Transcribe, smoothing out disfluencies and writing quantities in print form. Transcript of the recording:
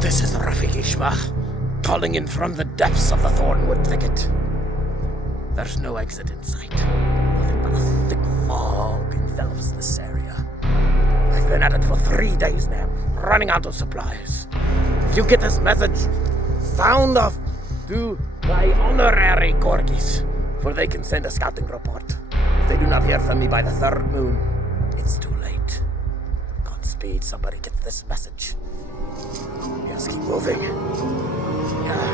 This is Rafiki Shma, calling in from the depths of the Thornwood thicket. There's no exit in sight. Nothing but a thick fog envelops this area. I've been at it for 3 days now, running out of supplies. If you get this message, sound off to my honorary corgis, for they can send a scouting report. If they do not hear from me by the third moon, it's too late. Godspeed, somebody gets this message. Yes, keep moving. Yeah.